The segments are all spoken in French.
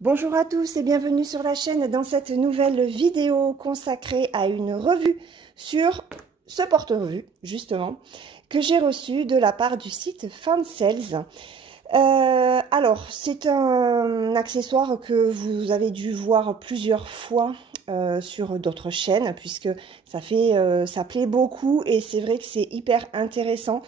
Bonjour à tous et bienvenue sur la chaîne dans cette nouvelle vidéo consacrée à une revue sur ce porte-revue, justement, que j'ai reçu de la part du site Fansales. Alors, c'est un accessoire que vous avez dû voir plusieurs fois sur d'autres chaînes, puisque ça plaît beaucoup et c'est vrai que c'est hyper intéressant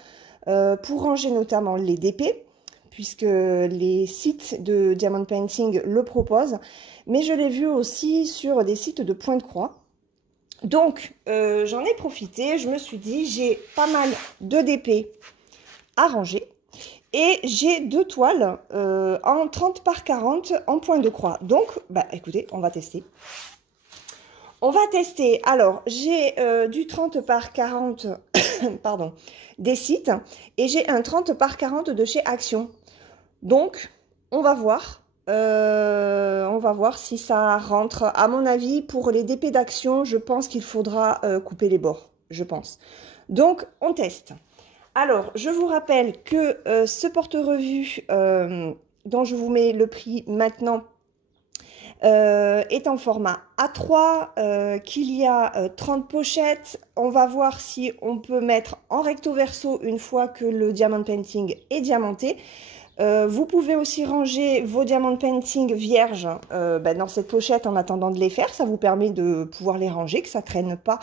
pour ranger notamment les DP, puisque les sites de Diamond Painting le proposent, mais je l'ai vu aussi sur des sites de Pointe-Croix. Donc, j'en ai profité, je me suis dit, j'ai pas mal de DP à ranger, et j'ai deux toiles en 30 par 40 en point de croix. Donc, bah, écoutez, on va tester. On va tester. Alors, j'ai du 30 par 40, pardon, des sites, et j'ai un 30 par 40 de chez Action. Donc, on va voir si ça rentre. À mon avis, pour les DP d'Action, je pense qu'il faudra couper les bords, je pense. Donc, on teste. Alors, je vous rappelle que ce porte-revue, dont je vous mets le prix maintenant, est en format A3, qu'il y a 30 pochettes. On va voir si on peut mettre en recto verso une fois que le Diamond Painting est diamanté. Vous pouvez aussi ranger vos Diamond Painting vierges dans cette pochette en attendant de les faire. Ça vous permet de pouvoir les ranger, que ça ne traîne pas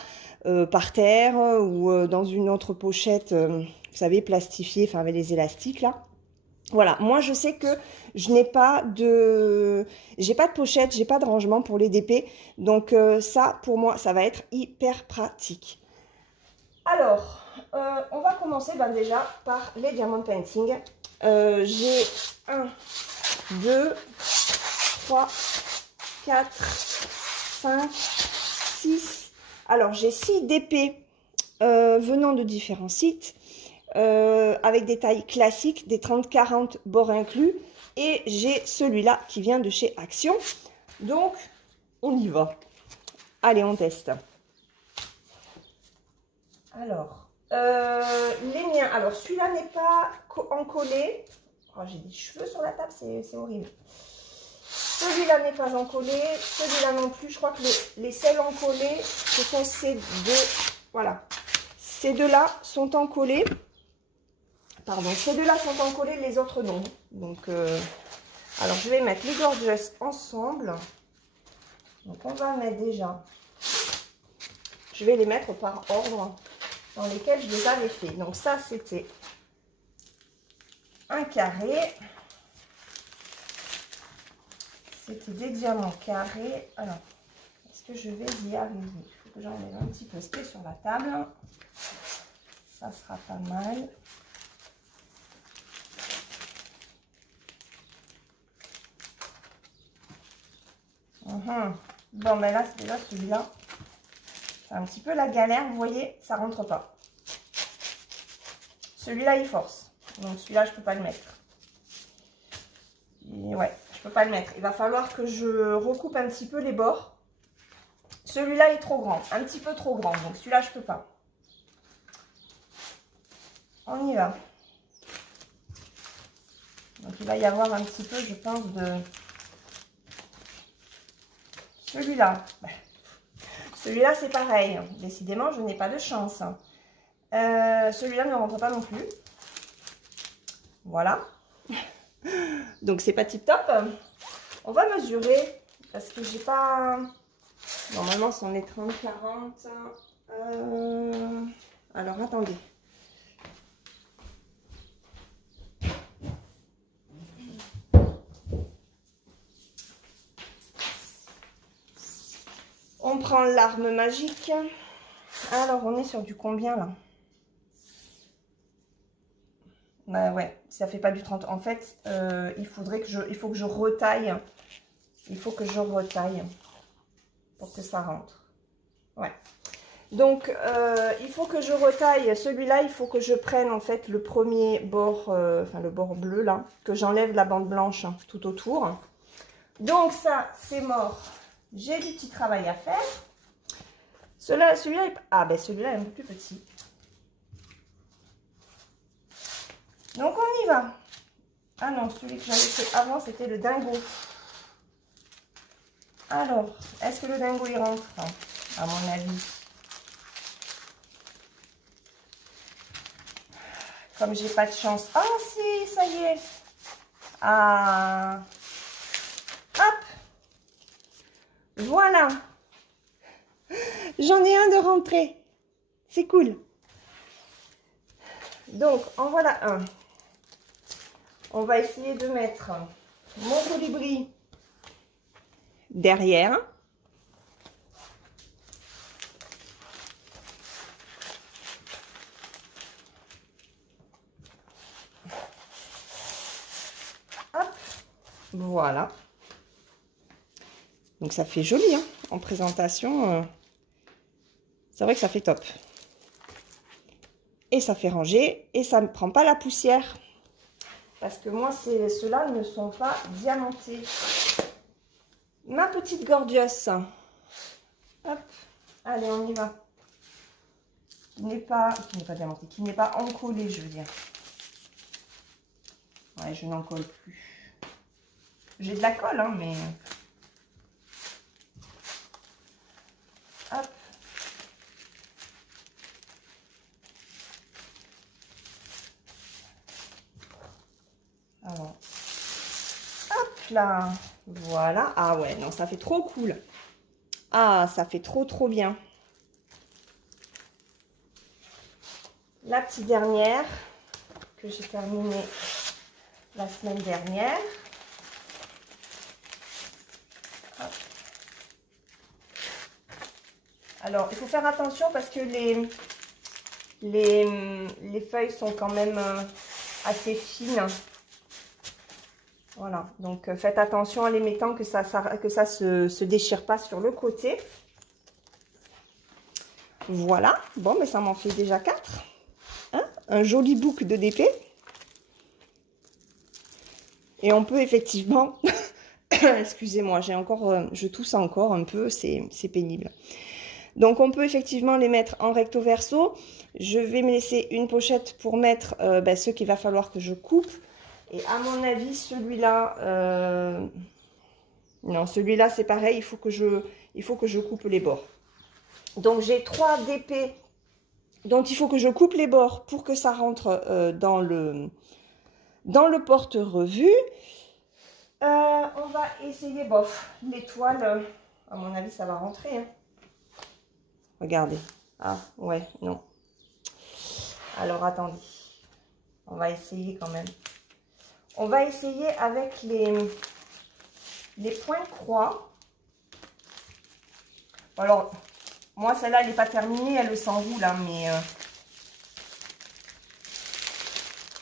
par terre ou dans une autre pochette, vous savez, plastifiée, enfin avec les élastiques là. Voilà, moi je sais que je n'ai pas de pochette, j'ai pas de rangement pour les DP. Donc ça, pour moi, ça va être hyper pratique. Alors, on va commencer déjà par les Diamond Painting. J'ai 1, 2, 3, 4, 5, 6. Alors, j'ai 6 DP venant de différents sites, avec des tailles classiques, des 30-40 bords inclus. Et j'ai celui-là qui vient de chez Action. Donc, on y va. Allez, on teste. Alors, les miens. Alors, celui-là n'est pas encollé. Oh, j'ai des cheveux sur la table, c'est horrible. Celui-là n'est pas encollé. Celui-là non plus. Je crois que les seuls encollés, ce sont ces deux. Voilà. Ces deux-là sont encollés. Pardon, ces deux-là sont encollés, les autres non. Donc, alors, je vais mettre les gorgeous ensemble. Donc, on va mettre déjà. Je vais les mettre par ordre dans lesquels je les avais fait. Donc ça, c'était un carré. C'était des diamants carrés. Alors, est-ce que je vais y arriver? Il faut que j'enlève un petit peu ce qui est sur la table. Ça sera pas mal. Bon, ben là, c'est déjà celui-là. C'est un petit peu la galère, vous voyez, ça rentre pas. Celui-là, il force. Donc, celui-là, je peux pas le mettre. Et ouais, je peux pas le mettre. Il va falloir que je recoupe un petit peu les bords. Celui-là est trop grand, un petit peu trop grand. Donc, celui-là, je peux pas. On y va. Donc, il va y avoir un petit peu, je pense, de... Celui-là. Celui-là, c'est pareil. Décidément, je n'ai pas de chance. Celui-là ne rentre pas non plus. Voilà. Donc, c'est pas tip top. On va mesurer parce que j'ai pas... Normalement, ce sont les 30-40. Alors, attendez. On prend l'arme magique. Alors, on est sur du combien là? Bah ouais, ça fait pas du 30. En fait, il faut que je retaille. Il faut que je retaille pour que ça rentre. Ouais. Donc, il faut que je retaille. Celui-là, il faut que je prenne en fait le premier bord, enfin le bord bleu là, que j'enlève la bande blanche tout autour. Donc ça, c'est mort. J'ai du petit travail à faire. Celui-là, ah ben celui-là est un peu plus petit. Donc on y va. Ah non, celui que j'avais fait avant, c'était le dingo. Alors, est-ce que le dingo il rentre? À mon avis. Comme j'ai pas de chance. Ah si, ça y est. Ah. Hop. Voilà. J'en ai un de rentré. C'est cool. Donc, en voilà un. On va essayer de mettre mon colibri derrière. Hop. Voilà. Donc, ça fait joli hein, en présentation. C'est vrai que ça fait top. Et ça fait ranger et ça ne prend pas la poussière. Parce que moi, ceux-là ne sont pas diamantés. Ma petite gorgeous. Hop. Allez, on y va. Qui n'est pas diamanté, qui n'est pas encollé, je veux dire. Ouais, je n'en colle plus. J'ai de la colle, hein, mais... Hop. Alors, hop là, voilà. Ah ouais, non, ça fait trop cool. Ah, ça fait trop bien. La petite dernière que j'ai terminée la semaine dernière. Hop. Alors, il faut faire attention parce que les feuilles sont quand même assez fines. Voilà, donc faites attention en les mettant que ça se déchire pas sur le côté. Voilà, bon, mais ça m'en fait déjà 4. Hein, un joli bouc de DP. Et on peut effectivement, excusez-moi, je tousse encore un peu, c'est pénible. Donc on peut effectivement les mettre en recto verso. Je vais me laisser une pochette pour mettre ceux qu'il va falloir que je coupe. Et à mon avis, celui-là, non, celui-là c'est pareil, il faut que je coupe les bords. Donc j'ai 3 DP dont il faut que je coupe les bords pour que ça rentre dans le porte-revue. On va essayer, bof, l'étoile, à mon avis ça va rentrer. Hein. Regardez. Ah ouais, non. Alors attendez, on va essayer quand même. On va essayer avec les points de croix. Alors, moi, celle-là, elle n'est pas terminée, elle s'enroule, hein, mais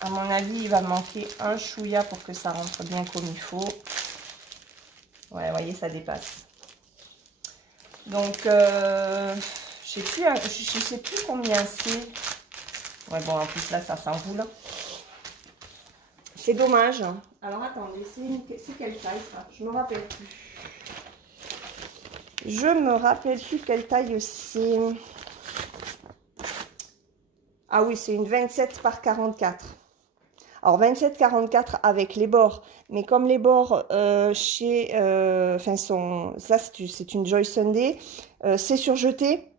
à mon avis, il va manquer un chouïa pour que ça rentre bien comme il faut. Ouais, vous voyez, ça dépasse. Donc, je sais plus combien c'est. Ouais, bon, en plus, là, ça s'enroule. C'est dommage. Alors, attendez, c'est quelle taille, ça? Je me rappelle plus. Je me rappelle plus quelle taille c'est. Ah oui, c'est une 27 par 44. Alors, 27-44 avec les bords. Mais comme les bords ça, c'est une Joy Sunday. C'est surjeté.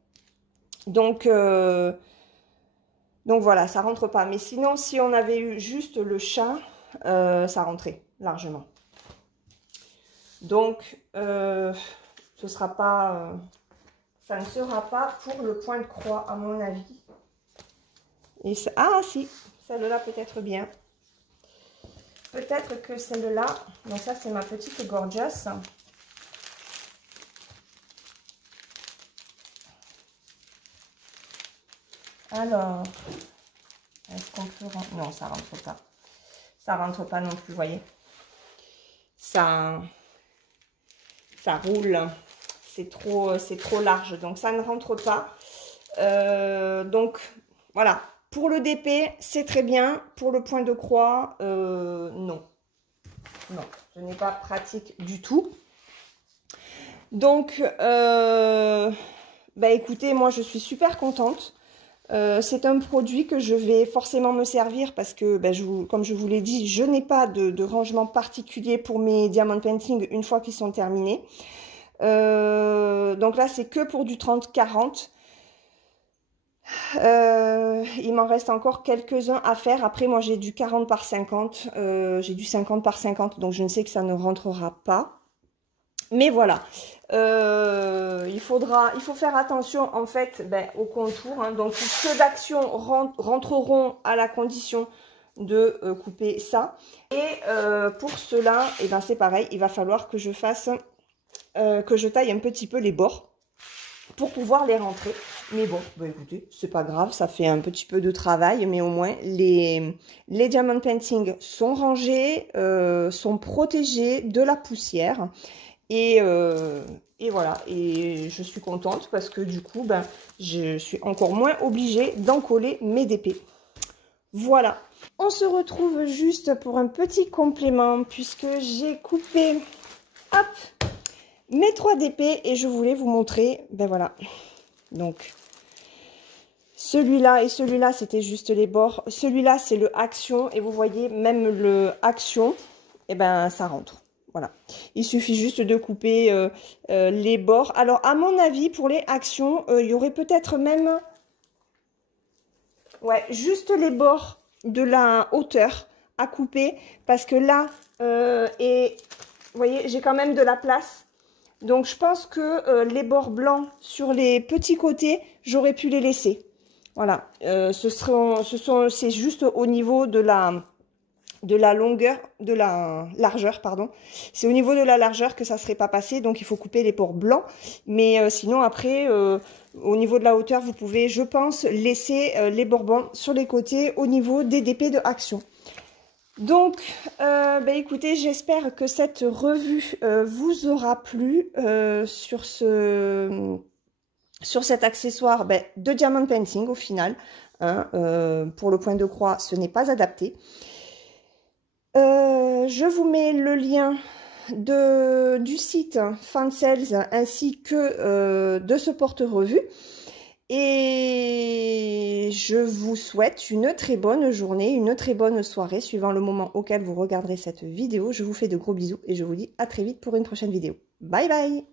Donc voilà, ça rentre pas. Mais sinon, si on avait eu juste le chat, ça rentrait largement. Donc, ce sera pas, ça ne sera pas pour le point de croix, à mon avis. Et ah, si, celle-là peut-être bien. Peut-être que celle-là, donc ça, c'est ma petite gorgeous. Alors, est-ce qu'on peut rentrer? Non, ça rentre pas. Ça rentre pas non plus, vous voyez. Ça roule. C'est trop large, donc ça ne rentre pas. Donc, voilà. Pour le DP, c'est très bien. Pour le point de croix, non. Non, ce n'est pas pratique du tout. Donc, écoutez, moi, je suis super contente. C'est un produit que je vais forcément me servir parce que, comme je vous l'ai dit, je n'ai pas de rangement particulier pour mes diamond painting une fois qu'ils sont terminés. Donc là, c'est que pour du 30-40. Il m'en reste encore quelques-uns à faire. Après, moi, j'ai du 40 par 50. J'ai du 50 par 50. Donc, je ne sais que ça ne rentrera pas. Mais voilà. Il faut faire attention, en fait, au contour. Hein. Donc, ceux d'action rentreront à la condition de couper ça. Et pour cela, eh ben, c'est pareil. Il va falloir que je fasse, que je taille un petit peu les bords pour pouvoir les rentrer. Mais bon, écoutez, c'est pas grave, ça fait un petit peu de travail, mais au moins les diamond painting sont rangés, sont protégés de la poussière. Et voilà, et je suis contente parce que du coup, je suis encore moins obligée d'en coller mes DP. Voilà, on se retrouve juste pour un petit complément puisque j'ai coupé, hop, mes 3 DP et je voulais vous montrer, voilà, donc celui-là et celui-là c'était juste les bords, celui-là c'est le action et vous voyez même le action, et ça rentre, voilà, il suffit juste de couper les bords. Alors à mon avis pour les actions, il y aurait peut-être même, ouais, juste les bords de la hauteur à couper parce que là, et vous voyez j'ai quand même de la place. Donc, je pense que les bords blancs sur les petits côtés, j'aurais pu les laisser. Voilà, c'est juste au niveau de la longueur, de la largeur, pardon. C'est au niveau de la largeur que ça serait pas passé, donc il faut couper les bords blancs. Mais sinon, après, au niveau de la hauteur, vous pouvez, je pense, laisser les bords blancs sur les côtés au niveau des DP de action. Donc, écoutez, j'espère que cette revue vous aura plu sur cet accessoire de diamond painting au final. Hein, pour le point de croix, ce n'est pas adapté. Je vous mets le lien du site Fansales ainsi que de ce porte-revue. Et je vous souhaite une très bonne journée, une très bonne soirée, suivant le moment auquel vous regarderez cette vidéo. Je vous fais de gros bisous et je vous dis à très vite pour une prochaine vidéo. Bye bye!